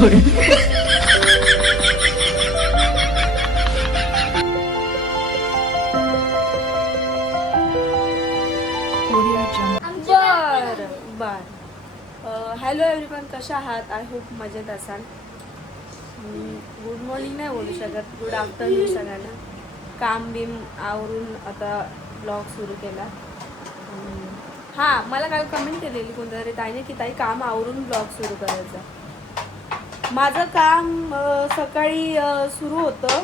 बर. बर hello everyone कशा आहात? आय होप मजेत असाल. गुड मॉर्निंग नाही बोलू शकत. गुड आफ्टरनून सगळ्यांना. काम बिम आवरून आता ब्लॉग सुरू केला. हां मला काल कमेंट केलेली कोणतरी ताईने की ताई काम आवरून ब्लॉग सुरू करायचा. माझं काम सकाळी सुरू होतं.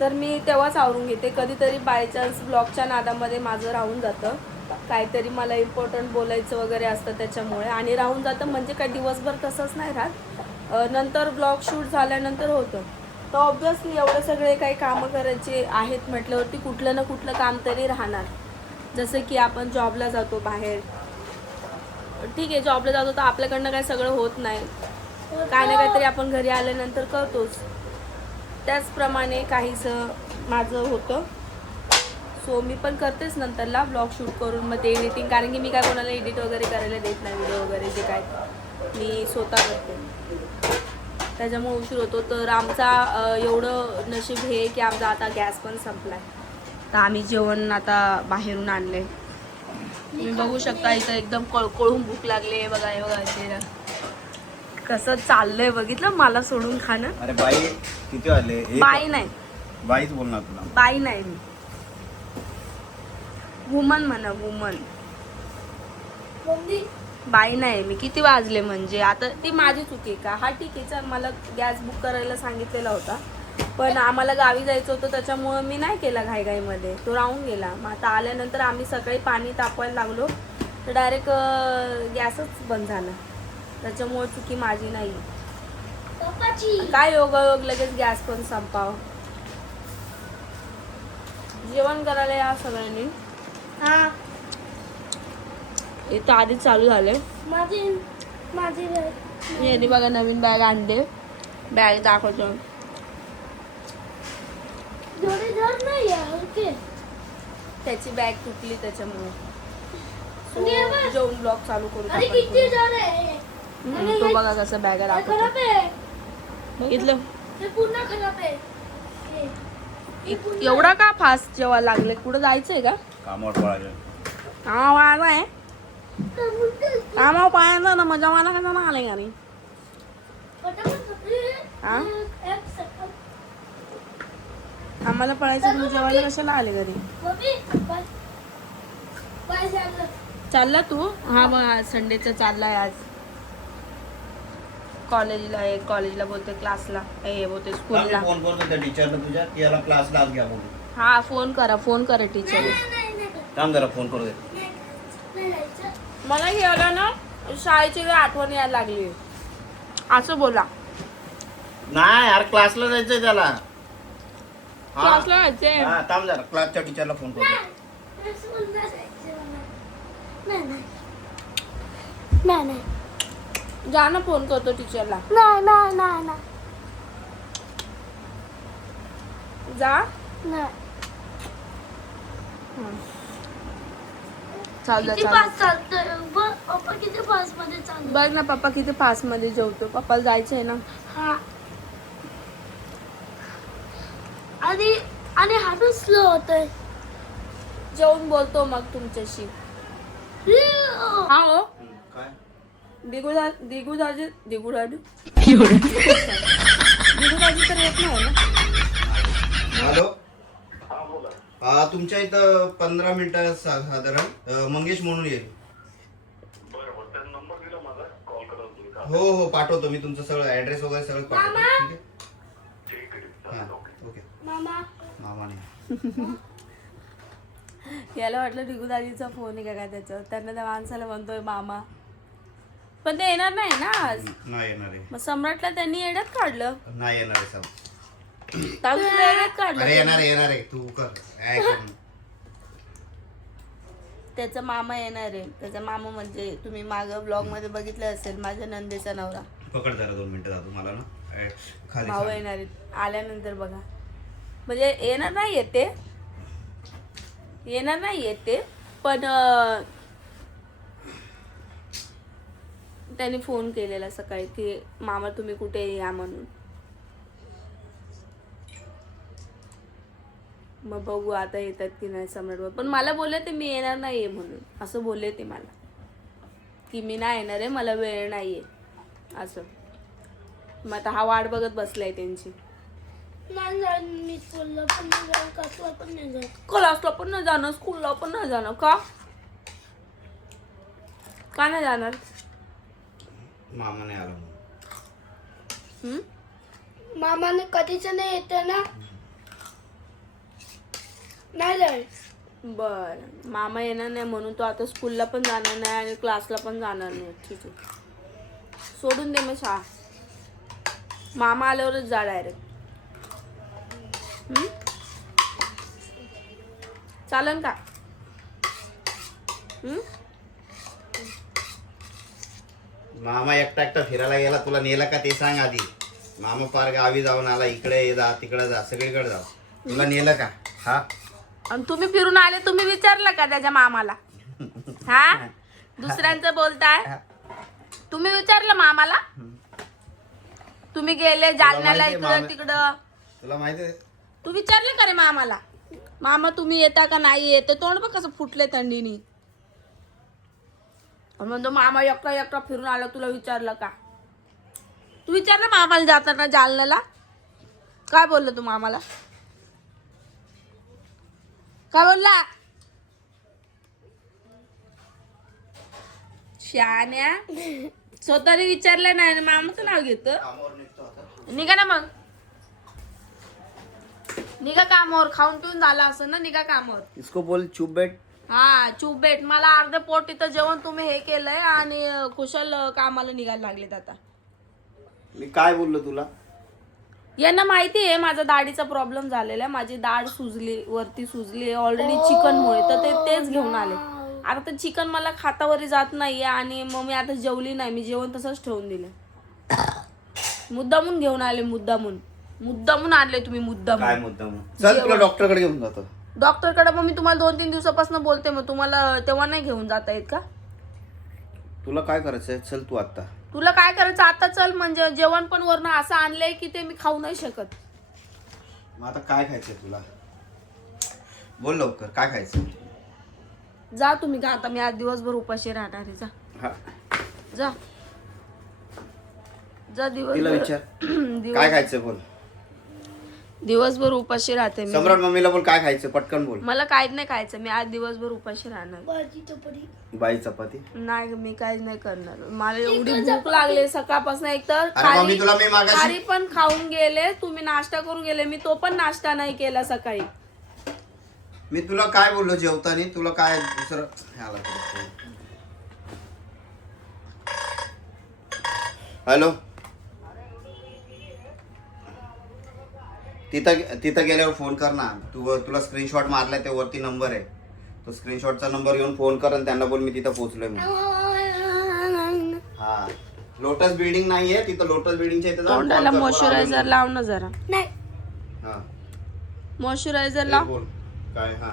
तर मी तेव्हाच आवरून घेते. कधीतरी बाय चान्स ब्लॉगच्या नादामध्ये माझं राहून जातं. काहीतरी मला इम्पॉर्टंट बोलायचं वगैरे असतं त्याच्यामुळे. आणि राहून जातं म्हणजे काय दिवसभर तसंच नाही राहत. नंतर ब्लॉग शूट झाल्यानंतर होतं. तर ऑब्विसली एवढे सगळे काही कामं करायचे आहेत म्हटल्यावरती कुठलं ना कुठलं काम तरी राहणार. जसं की आपण जॉबला जातो बाहेर. ठीक आहे जॉबला जातो तर आपल्याकडनं काही सगळं होत नाही. काय ना काहीतरी आपण घरी आल्यानंतर करतोच. त्याचप्रमाणे काहीसं माझं होतं. सो मी पण करतेच नंतरला ब्लॉग शूट करून मग ते एडिटिंग कारण की मी काय कोणाला एडिट वगैरे करायला देत नाही व्हिडिओ वगैरे जे काय. मी स्वतः करते. त्याच्यामुळे उशीर होतो. तर आमचा एवढं नशीब हे की आमचा आता गॅस पण संपलाय. तर आम्ही जेवण आता बाहेरून आणले तुम्ही बघू शकता इथं एकदम कळकळून भूक लागली आहे. बघा हे बघा कसं चाललंय बघितलं? मला सोडून खाणं. अरे बाई किती एक- बाई नाही. बाईच बोलणार तुला. बाई नाही मी. वुमन म्हणा वुमन बाई नाही मी. किती वाजले म्हणजे? आता ती माझी चुकी का? हा ठीक आहे चल मला गॅस बुक करायला सांगितलेला होता. पण आम्हाला गावी जायचं होतं त्याच्यामुळं मी नाही केला घाईघाईमध्ये. तो राहून गेला. मग आता आल्यानंतर आम्ही सकाळी पाणी तापवायला लागलो. तर डायरेक्ट गॅसच बंद झाला. त्याच्यामुळे चुकी माझी नाही. काय योगायोग लगेच गॅस पण संपाव. जेवण करायला या सगळ्यांनी. इथं आधी चालू झाले माझी माझी यांनी बघा नवीन बॅग आणले. बॅग दाखवतो. त्याची बॅग तुटली त्याच्यामुळे. हे. जेवण ब्लॉग चालू करू तो बघा कसं बॅग दाखवतो. खराब आहे. बघितलं हे पूर्ण खराब आहे. हे. इत- एवढा का फास्ट जेव्हा लागले? कुठं जायचंय का? कामावर पळाले हा वाजा आहे? कामावर पाहायचं ना मजा मला कसं ना आले घरी? हा? आम्हाला पळायचं जेवायला कशाला आले घरी? चालला. तू? हा मग आज संडेचा चाललाय आज. कॉलेजला आहे कॉलेजला बोलते क्लासला हे बोलते स्कूलला. फोन करतो त्या टीचरला तुझ्या की याला क्लासला आज घ्या बोलू हा फोन करा फोन करा टीचर नाही नाही नाही थांब जरा फोन करू दे. नाही नाही जायचं. मला हे आलं ना शाळेची वेळ आठवण यायला लागली. असं बोला. नाही यार क्लासला जायचंय त्याला. हा. क्लासला जायचंय. हा थांब जरा क्लासच्या टीचरला फोन करतो. नाही नाही. नाही नाही. जा ना फोन करतो टीचरला. नाही नाही नाही नाही. जा. नाही. चाल जा किती चाल पास चालतोय? किती पासमध्ये चालू बघ ना पप्पा किती फास्टमध्ये जेवतो. पप्पाला जायचंय ना. हा. आणि आणि हातून स्लो होतोय. जेवून बोलतो मग तुमच्याशी. हा हो. दिगू दा दिगू दाजी दिगू दादू दिगू दाजी तर येत नाही ना? हॅलो. हा तुमच्या इथं पंधरा मिनिटं सा- साधारण. अं, मंगेश म्हणून येईल. हो हो पाठवतो. मी तुमचं सगळं ऍड्रेस वगैरे सगळं पाठवतो. ठीक आहे? हा ओके. मामा! याला वाटलं दिगू दाजीचा फोन आहे का काय त्याचं त्यांना त्या माणसाला म्हणतोय मामा. पण ते येणार नाही ना आज? नाही येणार आहे. मग सम्राटला त्यांनी येड्यात काढलं? नाही येणार आहे साहेब ताजूला येड्यात काढलं? अरे येणार आहे येणार आहे. तू कर. काय कर. त्याचा मामा येणार आहे. त्याचा मामा म्हणजे तुम्ही माग ब्लॉगमध्ये बघितलं असेल माझ्या नंदेचा नवरा. पकड जरा दोन मिनिटं जातो मला ना. खाली भाऊ सांग. येणार आहेत. आल्यानंतर बघा. म्हणजे येणार नाही येते येणार नाही येते पण अं, त्याने फोन केलेला सकाळी की मामा तुम्ही कुठे या म्हणून. मग बघू आता येतात की नाही सम्राटवर पण मला बोलले ते मी येणार नाही आहे म्हणून. असं बोलले ते मला. की मी नाही येणार आहे मला वेळ नाही आहे असं. मग आता हा वाट बघत बसलाय त्यांची. मी स्कूलला पण नाही कसला पण नाही क्लासला पण नाही जाणार स्कूलला पण नाही जाणार का? का नाही जाणार? मामा नाही आला म्हणून. हम्म? मामाने कधीच नाही येते ना? नाही बर. मामा येणार नाही म्हणून तो आता स्कूलला पण जाणार नाही आणि क्लासला पण जाणार नाही. ठीक आहे. सोडून दे मग शाळा. मामा आल्यावरच जा डायरेक्ट चालन का? हम्म? मामा एकटा एकटा फिरायला गेला तुला नेला का ते सांग आधी. मामा पार गावी जाऊन आला इकडे जा तिकडे जा सगळीकडे जा. तुला नेलं का? हा? आणि तुम्ही फिरून आले तुम्ही विचारलं का त्याच्या मामाला? हा? दुसऱ्यांचं बोलताय? तुम्ही विचारलं मामाला? तुम्ही गेले जालन्याला माहितीये इकडं मामा- तिकडं. तुला माहिती आहे? तू विचारलं का रे मामाला? मामा तुम्ही येता का नाही येत? ते तोंड बघ कसं फुटले थंडीनी. म्हणतो मामा एकटा एकटा फिरून आला तुला विचारलं का? तू विचारलं मामाला जाताना जालन्याला? काय बोललं तू मामाला? काय बोलला? शान्या स्वतःने विचारलं नाही आणि मामाचं नाव घेतं निघा ना मग. निघा कामावर खाऊन पिऊन झालं असं ना निघा कामावर. इसको बोल चुप बैठ. हा चूप भेट. मला अर्धे पोट इथं जेवण तुम्ही हे केलंय आणि कुशल कामाला निघायला लागलेत आता. मी काय बोललो तुला? यांना माहिती आहे माझा दाढीचा प्रॉब्लेम झालेला आहे. माझी दाढ सुजली वरती सुजली ऑलरेडी चिकनमुळे. तर ते तेच घेऊन आले. आता ते चिकन मला खातावरी जात नाहीये आणि मग मी आता जेवली नाही. मी जेवण तसंच ठेवून दिलं मुद्दामून घेऊन आले मुद्दामून. मुद्दामून आणले तुम्ही मुद्दामून. काय मुद्दा मग चल तुला डॉक्टरकडे घेऊन जातो. डॉक्टरकडे मग मी तुम्हाला दोन तीन दिवसापासून बोलते मग तुम्हाला तेव्हा नाही घेऊन जाता येत का? तुला काय करायचंय? चल तू आता. तुला काय करायचं? आता चल म्हणजे जेवण पण वरनं असं आणलंय की ते मी खाऊ नाही शकत. मग आता काय खायचंय तुला? बोल लवकर काय खायचं? जा तुम्ही का आता मी आज दिवसभर उपाशी राहणार आहे जा. हा. जा. जा तिला दिवस विचार. काय खायचं बोल. दिवसभर उपाशी राहते मी. सम्राट मम्मीला बोल काय खायचं? पटकन बोल. मला काहीच नाही खायचं. मी आज दिवसभर उपाशी राहणार. भाजी चपाती. बाई चपाती? नाही मी काहीच नाही करणार. मला एवढी भूक लागली सकाळपासून. एक तर अरे मम्मी तुला मी मागाशी खारी पण खाऊन गेले. तुम्ही नाश्ता करून गेले. मी तो पण नाश्ता नाही केला सकाळी. मी तुला काय बोललो जेवताना? तुला काय दुसरं. हॅलो? तिथं तिथं गेल्यावर फोन कर ना. तू तुला स्क्रीनशॉट मारलाय ते वरती नंबर आहे. तो स्क्रीनशॉटचा नंबर घेऊन फोन कर आणि त्यांना बोल मी तिथं पोहोचलोय म्हणून. हा. लोटस बिल्डिंग नाहीये तिथं लोटस बिल्डिंगच्या इथं जाऊन तोंडाला call कर, बोल, मॉइश्चरायझर लाव ना जरा. नाही. हा. मॉइश्चरायझर लाव. बोल. काय हा.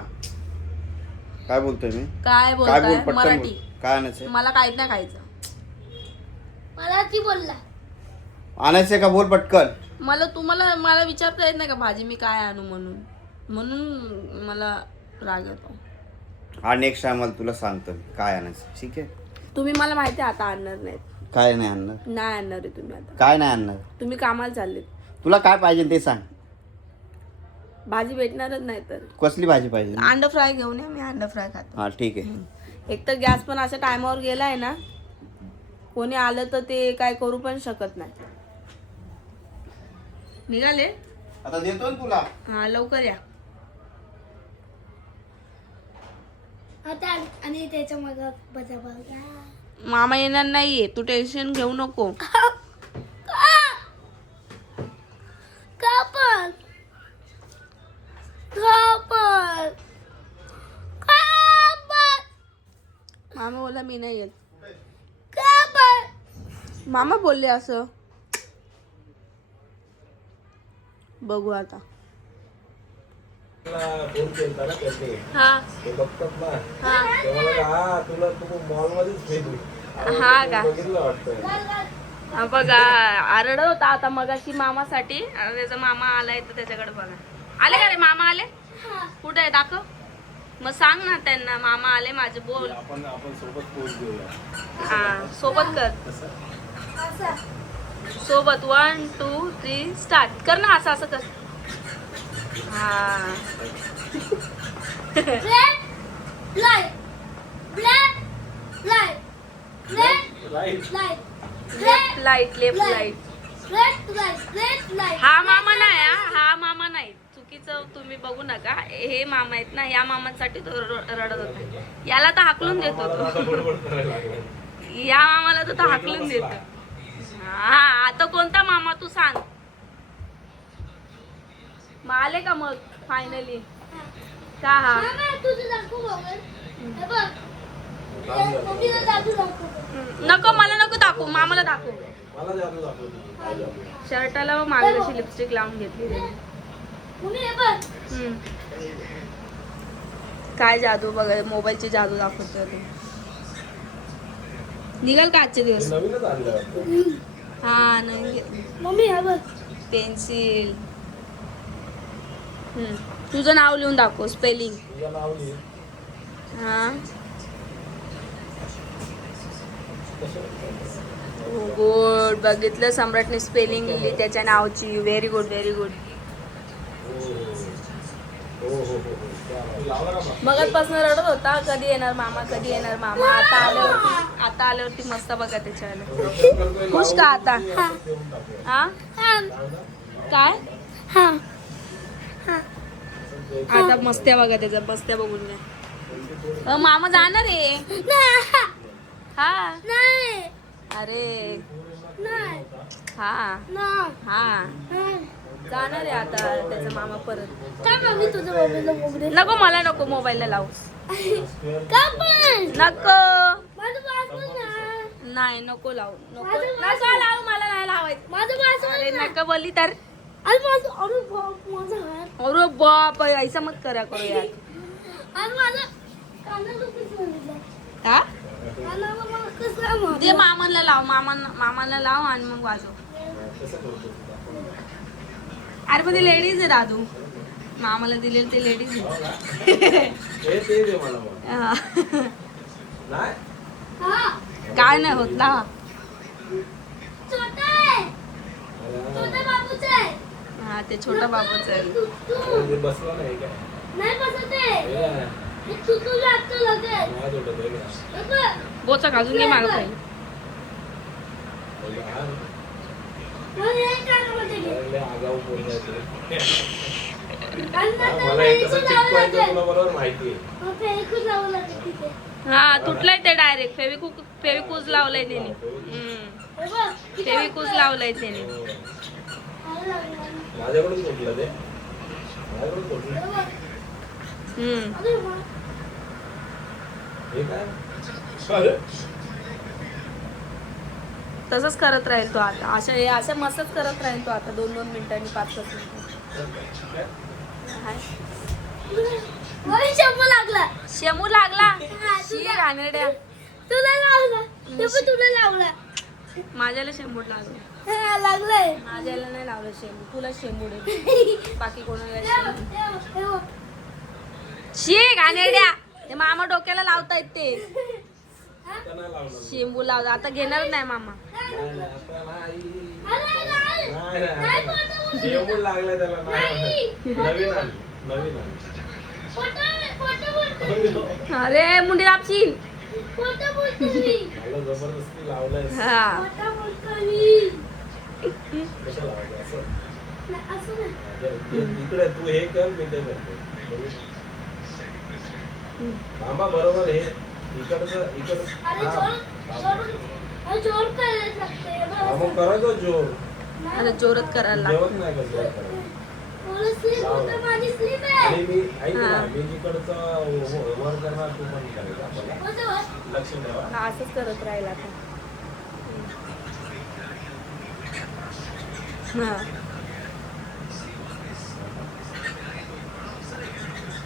काय बोलतोय मी? काय काय बोल बोलताय? पटकन बोल. मराठी. काय आणायचंय? मला काहीच नाही खायचं. मला ती बोलला. आणायचंय का? बोल पटकन. मला तुम्हाला मला विचारता येत नाही का भाजी मी काय आणू म्हणून? म्हणून मला राग येतो. हा नेक्स्ट टाइम तुला सांगतो मी काय आणायचं ठीक आहे? तुम्ही मला माहिती आहे आता आणणार नाहीत. काय नाही आणणार? नाही आणणार आहे तुम्ही आता. काय नाही आणणार? तुम्ही कामाला चाललेत. तुला काय पाहिजे ते सांग. भाजी भेटणारच नाही तर. कसली भाजी पाहिजे? अंड फ्राय घेऊन या मी अंड फ्राय खातो. हा ठीक आहे. एक तर गॅस पण अशा टायमावर गेलाय ना कोणी आलं तर ते काय करू पण शकत नाही. निघाले. आता देतो ना तुला. हा लवकर या. आता आणि त्याच्या मागं बजा बघा. मामा येणार नाहीये. तू टेन्शन घेऊ नको. मामा बोला मी नाही येत. मामा बोलले असं. बघू आता. हा. हा. हा हा का. हा बघा आरड होता आता मगाशी मामासाठी. त्याचा मामा आलाय तर त्याच्याकडे बघा. आले का रे? मामा आले? हा. कुठे आहे? दाखव. मग सांग ना त्यांना. मामा आले माझे बोल. आपण आपण सोबत पोच देऊया. हा सोबत कर. सोबत वन टू थ्री स्टार्ट. कर ना असं असं कर. हा. Red light. Black light. Red right light. Left light left light. हा मामा नाही हा हा मामा नाही. चुकीचं तुम्ही बघू नका. हे मामा आहेत ना या मामांसाठी तो रडत होता. याला तर हाकलून देतो तो. या मामाला तर तो हाकलून देतो. हा आता कोणता मामा तू सांग. मग आले का मग फायनली का हा. नको मला नको दाखवू मामाला दाखवू? शर्टाला मागे कशी लिपस्टिक लावून घेतली हे. काय जादू बघा मोबाईलची जादू दाखवतो तू. निघाल का आजचे दिवस? हा नाही मम्मी हे बघ. पेन्सिल. हम्म. तुझं नाव लिहून दाखव स्पेलिंग. तुझं नाव लिह हा कसं गुड. बघितलं सम्राटने स्पेलिंग लिहिली त्याच्या नावची. व्हेरी गुड व्हेरी गुड हो हो हो हो तू लावला का मग? मगतपासून रडत होता कधी येणार मामा कधी येणार मामा आता आल्यावरती आता आल्यावरती मस्त बघा त्याच्यावाला खुश का आता. हा हा. काय हा. आता मस्त्या बघा त्याच्या मस्त्या बघून घ्या मामा जाणार आहे. हा. अरे. हा. हा. जाणार आहे आता त्याचा मामा परत. का मम्मी तुझं मम्मीला मोबाईल नको मला नको मोबाईलला लावू का पण नको. माझं वाचून ना नाही नको लावू नको. माझं- नको लावू मला नाही लावायचं. माझं अरे वाचून ना नका बोली तर. माझं अरे बाप माझा हात. अरे बाप ऐसा मत करा करू यार. आणि माझं कानाला कसं सांगितलं हा? कानाला मला कसं मारलं? ते मामांना लाव मामांना मामांना लाव आणि मग वाजव? अरे पण ते लेडीज आहे दादू. मामाला दिलेलं ते लेडीज आहे. मला. नाही? काय नाही होत आहे. आहे. हा ते छोटा बाबूच आहे. नाही नाही आहे. नाही बोचा घालून घे मागं पहिले माहिती तिथे. हा तुटलंय ते डायरेक्ट फेविकूक फेविकूज लावलंय त्याने. हे फेविकूज. लावलंय त्याने हो. माझ्याकडून तुटलं ते माझ्याकडून हे तुटलं बघ. हम्म. हे काय तसंच करत राहील तो आता. अशा हे अशा मस्तच करत राहील तो आता. दोन दोन मिनिटांनी पाच पाच मिनिटं. शंभर लागला. शेमू लागला? शी रानड्या तुला लावला तुला लावला माझ्याला शेंबूड लागला. लागलाय. माझ्याला नाही लावलं शेंबू तुला शेंबूड बाकी कोणाला शेंबूड. शी घाणेरड्या. ते मामा डोक्याला लावतायत ते आता नाही लावणार मी. शेंबू लावता आता घेणार नाही मामा. त्याला नवीन नवीन. अरे मुंडी. मला जबरदस्ती लावलाय. हा. इकडे तू हे कर मी ते करतो. मामा बरोबर हे. इकडचं इकडं हा. मग करायचं जोर आता जोरात करायला लागतं. जेवत नाही का जोर करायचं. आणि मी ऐक ना. मी जिकडचं वर करणार तू पण करायचं आपल्याला होतं वर. लक्ष ठेवा हा असंच करत राहील आता हा